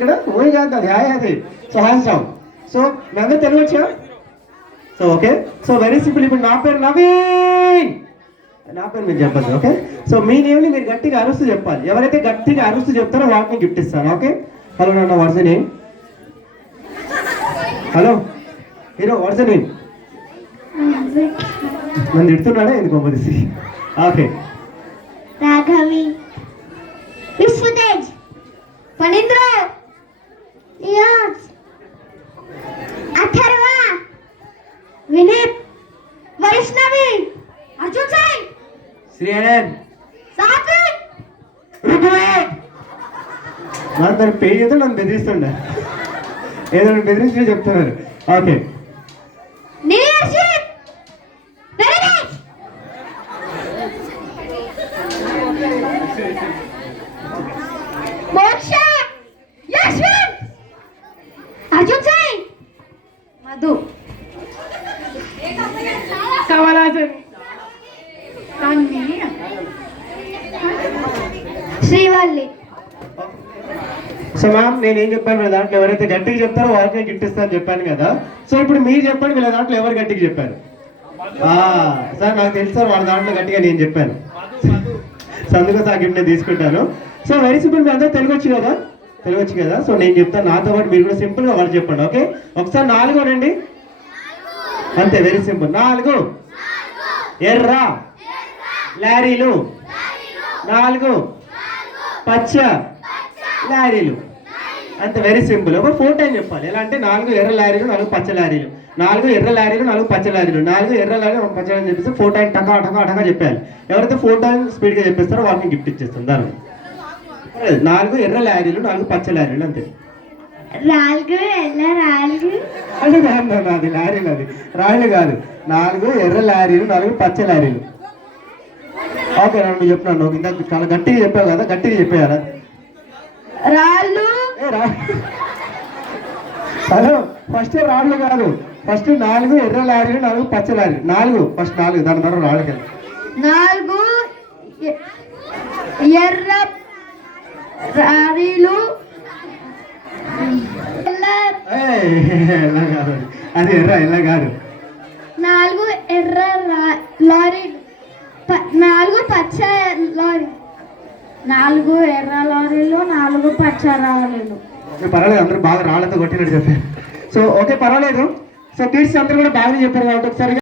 ఇక్కడ ఓయ్ కాదు అది హాయ్ అది సో హ్యాండ్స్ డౌన్. సో మేము తెలుగు వచ్చా. So okay, so very simple. ఇప్పుడు నా పేరు నవీన్, నా పేరు మీరు చెప్పదు. ఓకే, సో మీ నేమ్ని మీరు గట్టిగా అరుస్తూ చెప్పాలి. ఎవరైతే గట్టిగా అరుస్తూ చెప్తారో వాటిని గిఫ్ట్ ఇస్తాను. ఓకే, హలో నాన్న, what's name? Hello hero, what's name? నన్ను తిడుతున్నాడా ఎందుకు కొమ్మదిసి? ఓకే, రాఘవి, విశ్వతేజ్, ఫణీంద్ర, నియాజ్, అథర్వ, వినీత్, వైష్ణవి, అర్జున్ సింగ్, శ్రీహరన్, సాత్విక్, రుగ్వేద్. నన్ను పేరు చెప్తే నన్ను బెదిరిస్తుండ, ఏదో బెదిరించి చెప్తున్నారు. ఓకే, నీరజిత్, నరేష్, మోక్ష, యశ్వంత్, అర్జున్ సింగ్, మధు, కమలాసన్, తన్వి, శ్రీవల్లి. సో మ్యామ్ నేనేం చెప్పాను, వీళ్ళ దాంట్లో ఎవరైతే గట్టిగా చెప్తారో వాళ్ళకి గిఫ్ట్ ఇస్తాను చెప్పాను కదా. సో ఇప్పుడు మీరు చెప్పండి, వీళ్ళ దాంట్లో ఎవరు గట్టిగా చెప్పారు? సార్ నాకు తెలుసు సార్, వాళ్ళ దాంట్లో గట్టిగా నేను చెప్పాను. సో అందుకోసం ఆ గిఫ్ట్ నేను తీసుకుంటాను. సో వెరీ సింపుల్, మీ అందరూ తెలుగు వచ్చు కదా, తెలుగు వచ్చు కదా. సో నేను చెప్తాను, నాతో పాటు మీరు కూడా సింపుల్గా వాళ్ళు చెప్పండి. ఓకే, ఒకసారి 4 అనండి, అంతే, వెరీ సింపుల్. 4 ఎర్ర లారీలు, 4 పచ్చ లారీలు, అంతే, వెరీ సింపుల్. ఒక 4 టైం చెప్పాలి. ఎలా అంటే 4 ఎర్ర లారీలు, 4 పచ్చ లారీలు, 4 ఎర్ర లారీలు, 4 పచ్చ లారీలు, 4 ఎర్ర లారీలు, 1 పచ్చ లారీలు చెప్పేసి 4 టైం టకా టకా టకా చెప్పాలి. ఎవరైతే 4 టైం స్పీడ్గా చెప్పేస్తారో వాళ్ళని గిఫ్ట్ ఇచ్చేస్తాం. దాని 4 ఎర్ర లారీలు, 4 పచ్చ లారీలు, అంతే. 4 ఎల్ల రాళ్ళు, అది కాదు, అది లారీలు, అది రాళ్ళు కాదు. 4 ఎర్ర లారీలు, 4 పచ్చ లారీలు. ఓకే, నువ్వు చెప్పినాను, నువ్వు ఇందాక చాలా గట్టిగా చెప్పావు కదా, గట్టిగా చెప్పేయాలా? రాళ్ళు, హలో, ఫస్ట్ రాళ్ళు కాదు, ఫస్ట్ 4 ఎర్ర లారీలు, 4 పచ్చ లారీలు, 4 ఫస్ట్ 4, దాని తర్వాత రాళ్ళకి 4 ఎర్ర రారీలు, ఎలా కాదు, అది ఎర్ర ఎలా కాదు. 4 ఎర్ర లారీలు, 4 పచ్చ లారీ, 4 ఎర్ర లారీలు, 4 పచ్చ లారీలు. పర్వాలేదు, అందరూ బాగా రాళ్ళతో కొట్టినట్టు చెప్పారు. సో ఓకే, పర్వాలేదు. సో కిడ్స్ అందరూ కూడా బాగానే చెప్పారు కాబట్టి ఒకసారి